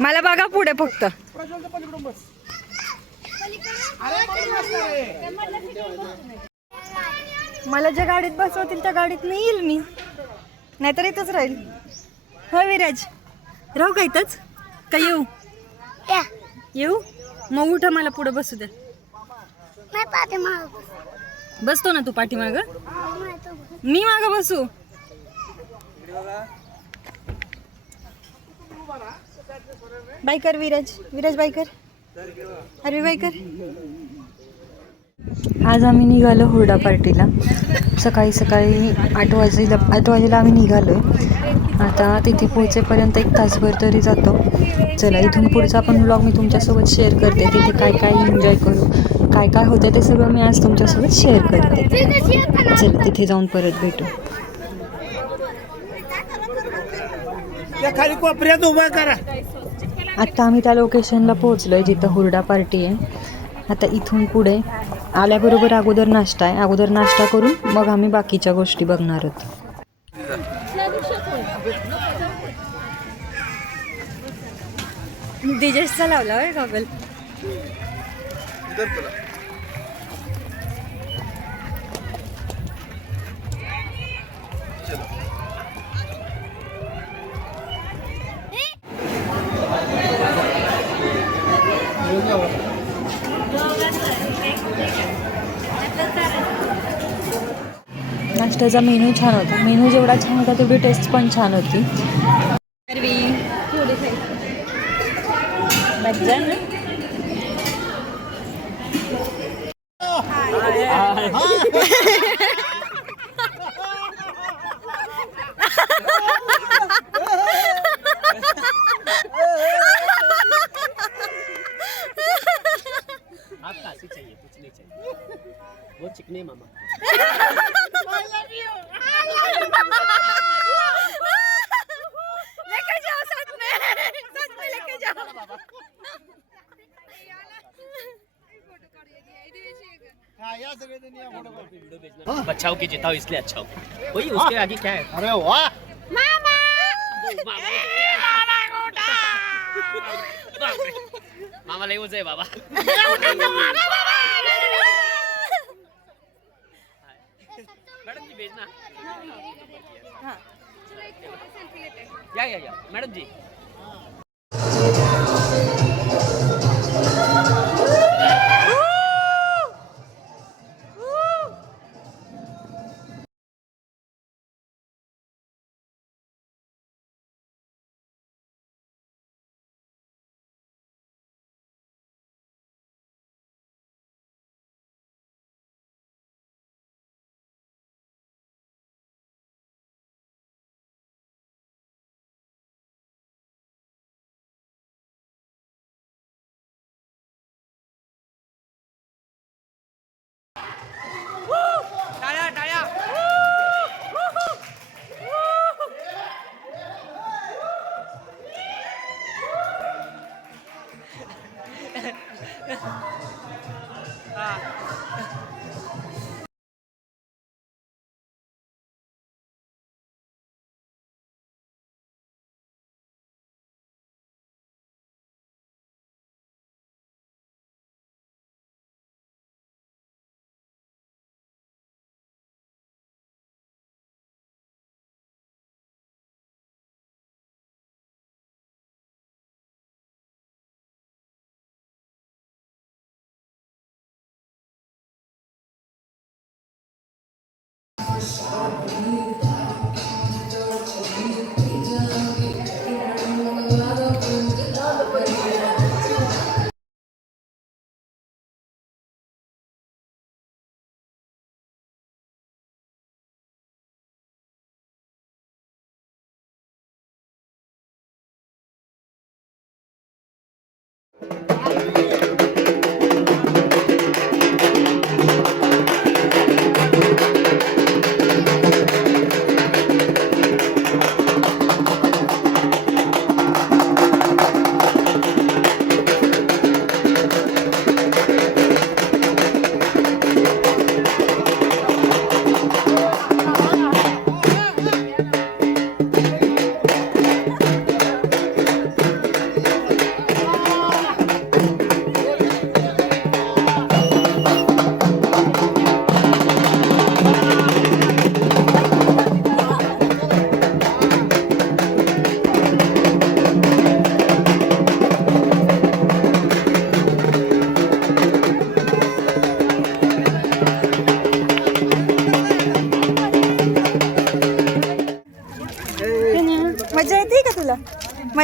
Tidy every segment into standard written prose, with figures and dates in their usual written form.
मला बघा पुढे फक्त. मला ज्या गाडीत बसवतील त्या गाडीत नाही येईल मी, नाहीतर इथंच राहील. हो विराज, राहू का इथंच का येऊ? येऊ मग उठा, मला पुढे बसू द्या. बसतो ना तू पाठीमाग, मी माग बसू. बायकर विराज, विराज बायकर, अरे बायकर. आज आम्ही निघालो हुरडा पार्टीला. सकाळी सकाळी 8 वाजेला आम्ही निघालो आहे. आता तिथे पोहोचेपर्यंत 1 तासभर तरी जातो. चला, इथून पुढचा आपण ब्लॉग मी तुमच्यासोबत शेअर करते. तिथे काय काय एन्जॉय करू, काय काय होतं ते सगळं मी आज तुमच्यासोबत शेअर करते. चला, तिथे जाऊन परत भेटू. खाली कोपऱ्यात उभा करा. आत्ता आम्ही त्या लोकेशनला पोहोचलो आहे जिथं हुरडा पार्टी आहे. आता इथून पुढे आल्याबरोबर अगोदर नाश्ता आहे. अगोदर नाश्ता करून मग आम्ही बाकीच्या गोष्टी बघणार आहोत. दिजेशचा लावला होय गॉगल. नाश्त्याचा मेनू छान होता. मेनू जेवढा छान होता तेवढी टेस्ट पण छान होती. वो चिकने मामा. लेके जाओ साथ में लेके जाओ. बचाओ के जिताओ इसलिए अच्छा हो. वही उसके आगे क्या है? अरे वाह मामा. मामा लय आहे बाबा. मॅडम जी भेजना. या मॅडम जी.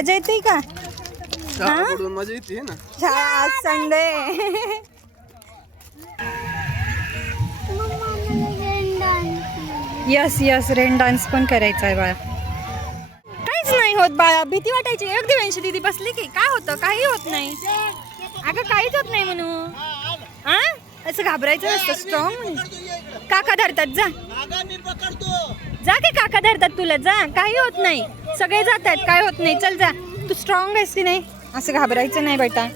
मजा येते का? मजा येते ना. आज Sunday. Yes yes rain dance पण करायचा आहे बाळा. काहीच नाही होत बाळा, भीती वाटायची. एक दिवशी दीदी बसली की काय होतं, काही होत नाही अगं, काहीच होत नाही म्हणून. हा असं घाबरायचं नसतं. स्ट्रॉंग काका धरतात, जा जा की काका धरतात तुला, जा काही होत नाही, सगळे जातात, काय होत नाही, चल जा. तू स्ट्रॉंग आहेस की नाही, असं घाबरायचं नाही बेटा.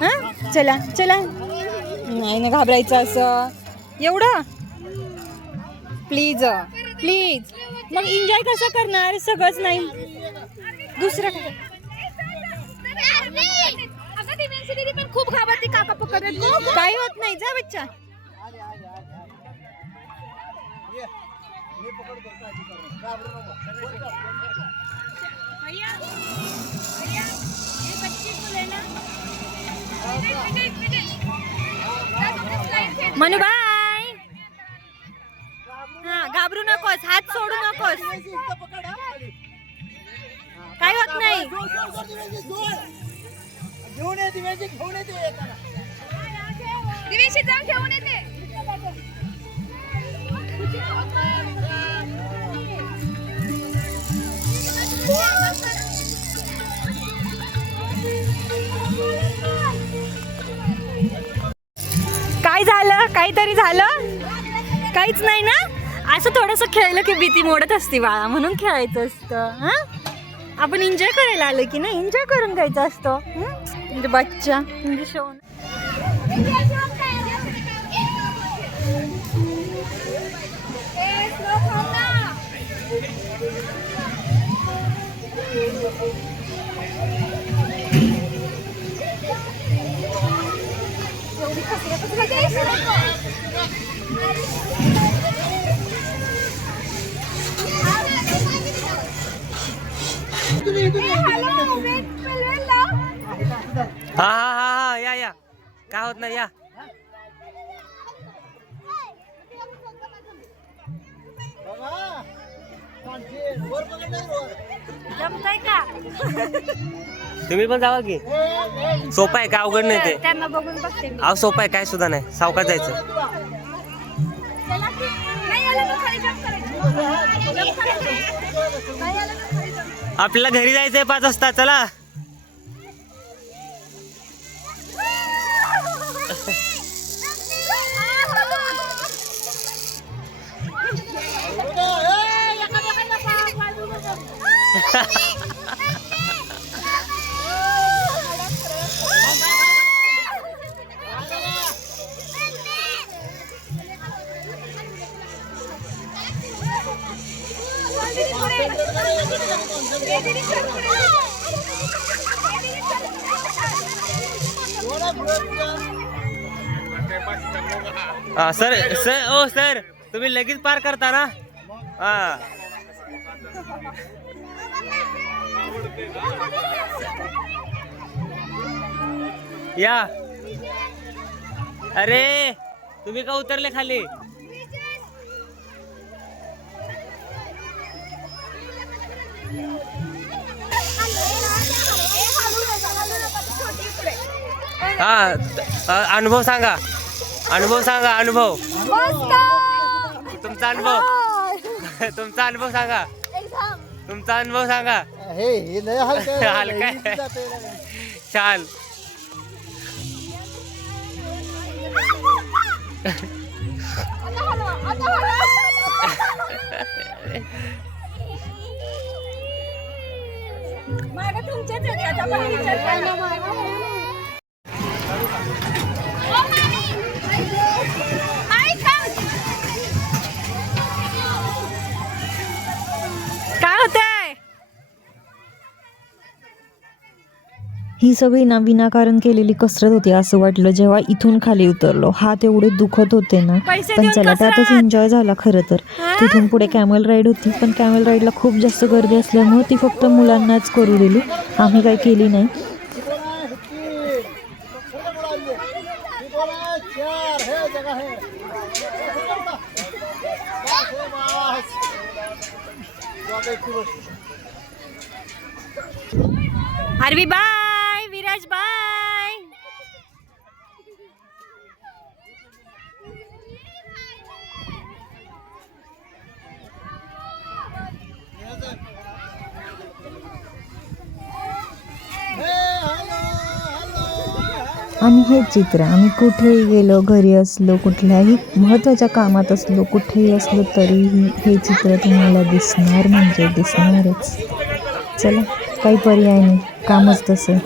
हा चला चला, नाही ना घाबरायचं असं एवढं. Please please. मग एन्जॉय कसं करणार, सगळंच नाही दुसरं काय. खूप घाबरते काका पकडत, काही होत नाही, जा बच्चा. मनू बाय. हा घाबरू नकोस, हात सोडू नकोस, काय होत नाही. दिवेशी जाऊन घेऊन येते. काय झालं, काहीतरी झालं, काहीच नाही ना. असं थोडंसं खेळलं की भीती मोडत असते बाळा, म्हणून खेळायचं असतं. हा आपण एन्जॉय करायला आलो की नाही, एन्जॉय करून घ्यायचं असतं. म्हणजे बच्चा म्हणजे शो. हा हा हा हा, या काय होत नाही, या. जमतंय का? तुम्ही पण जावा की. सोपं आहे, काय अवघड नाही ते. त्यांना बघून बघते. अहो सोपं आहे, काय सुद्धा नाही, सावकाश जायचं. आपल्याला घरी जायचंय 5 वाजता, चला. सर सर ओ सर, तुम्ही लगेच पार करता ना. हा या. अरे तुम्ही का उतरले खाली. हा अनुभव सांगा, अनुभव सांगा, अनुभव तुमचा अनुभव. तुमचा अनुभव सांगा, तुमचा अनुभव सांगा. हलका छान. काय होतंय. ही सगळी ना विनाकारण केलेली कसरत होती असं वाटलं जेव्हा इथून खाली उतरलो. हात एवढे दुखत होते ना, पैसे पण देऊन चला त्यातच कसरत. एन्जॉय झाला खरं तर. तिथून पुढे कॅमल राईड होती, पण कॅमल राईडला खूप जास्त गर्दी असल्यामुळे ती फक्त मुलांनाच करू दिली, आम्ही काही केली नाही. Aarvi bye, Viraj bye. आणि हे चित्र आम्ही कुठेही गेलो, घरी असलो, कुठल्याही महत्त्वाच्या कामात असलो, कुठेही असलो तरीही हे चित्र तुम्हाला दिसणार म्हणजे दिसणारच. चला, काही पर्याय नाही, कामच तसं.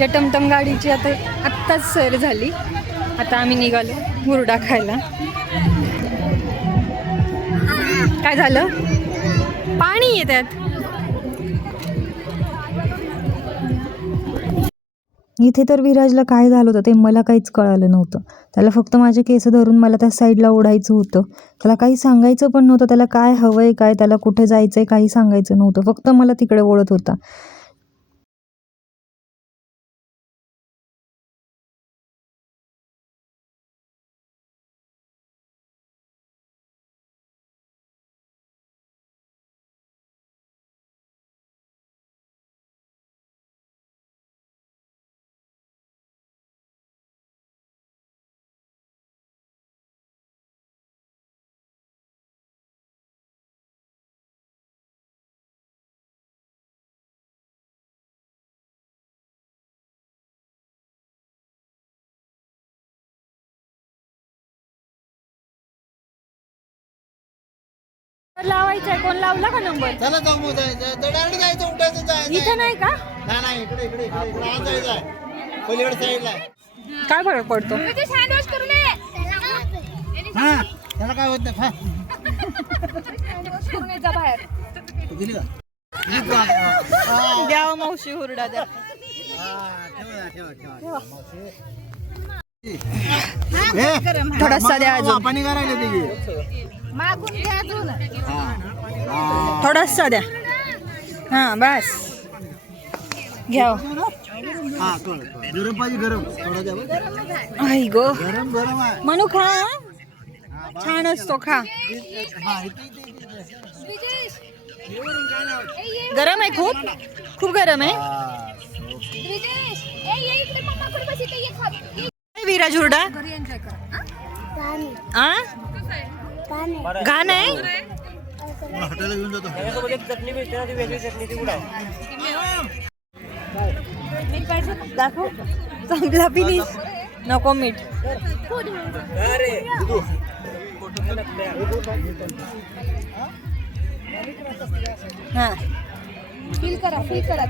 या टमटम गाडीची आत्ताच सैर झाली. आता आम्ही निघालो हुरडा खायला. काय झालं? पाणी आहे त्यात. इथे तर विराजला काय झालं होतं ते मला काहीच कळालं नव्हतं. त्याला फक्त माझे केस धरून मला त्या साईडला ओढायचं होतं. त्याला काही सांगायचं पण नव्हतं. त्याला काय हवंय, काय त्याला कुठे जायचंय काही सांगायचं नव्हतं. फक्त मला तिकडे ओढत होता. लावायचा आहे. कोण लावला का नंबर? चला जाऊ डायरेक्ट जायचं, उठायचं, जायचं. इथं नाही का? नाही इकडे इकडे इकडे इकडे आज जायचं आहे. पलीकडे साईडला आहे. काय फरक पडतो? हा त्याला काय होत नाही. गेली का? द्यावं मावशी हुरडा द्या. थोडासा द्या अजून. पाणी करायला ते थोडासा द्या. हा बस घ्या. गरम पाहिजे, गरम थोडा द्या बरं. आई गो, गरम गरम आहे. म्हणू खा. छान असतो, खा. गरम आहे, खूप खूप गरम आहे. विराज हुरडा घाण आहे. हॉटेलला घेऊन जातो. दाखव. संपला फिनिश. नको मीठ. हा फील करा, फील करा.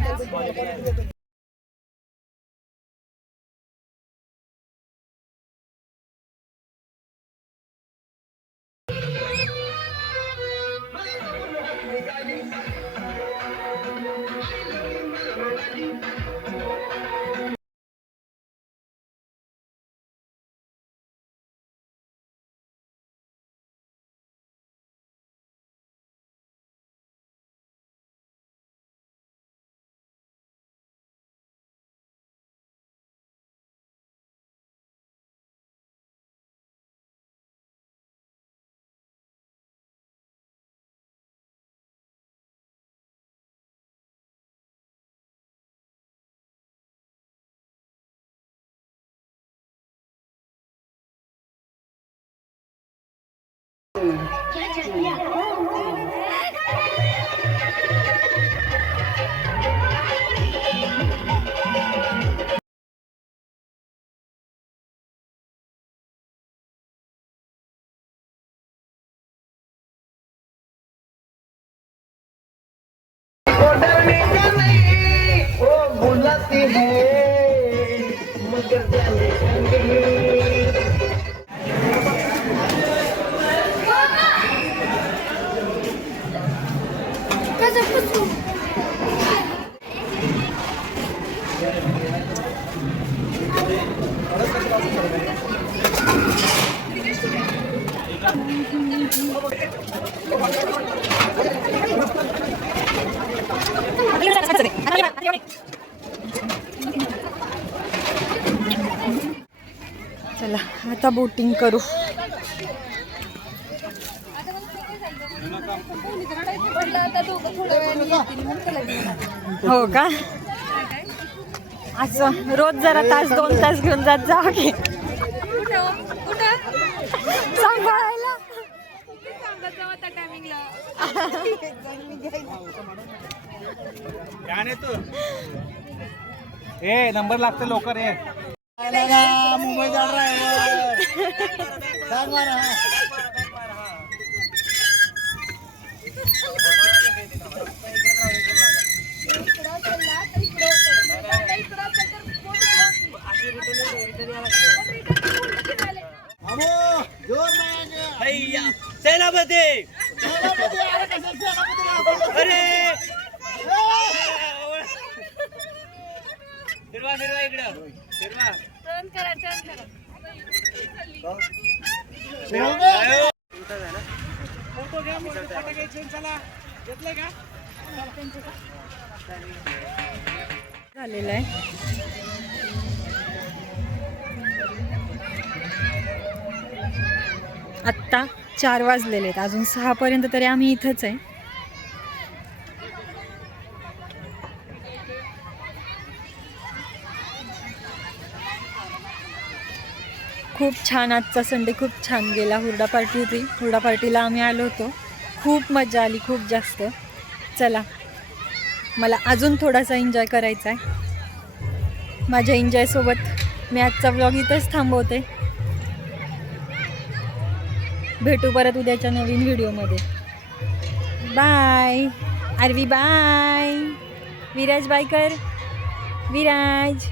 चला आता बोटिंग करू. आता दोघं थोड्या वेळाने येतील, मग त्याला घेऊन. हो का? असं रोज जरा तास 2 तास घेऊन जात जा की सांभाळायला. नंबर लागते लवकर ये. मुंबईचा ड्रायव्हर भैया सेनापती. अरे फिरवा फिरवा इकडं फिरवा. झालेलं आहे. आत्ता 4 वाजलेले आहेत, अजून 6 पर्यंत तरी आम्ही इथंच आहे. खूप छान आजचा संडे खूप छान गेला. हुरडा पार्टी होती, हुरडा पार्टीला आम्ही आलो होतो. खूप मजा आली, खूप जास्त. चला, मला अजून थोडासा एन्जॉय करायचा आहे. माझ्या एन्जॉयसोबत मी आजचा व्लॉग इथंच थांबवते. भेटू परत उद्याच्या नवीन व्हिडिओमध्ये. Bye Aarvi, bye Viraj, bye कर विराज.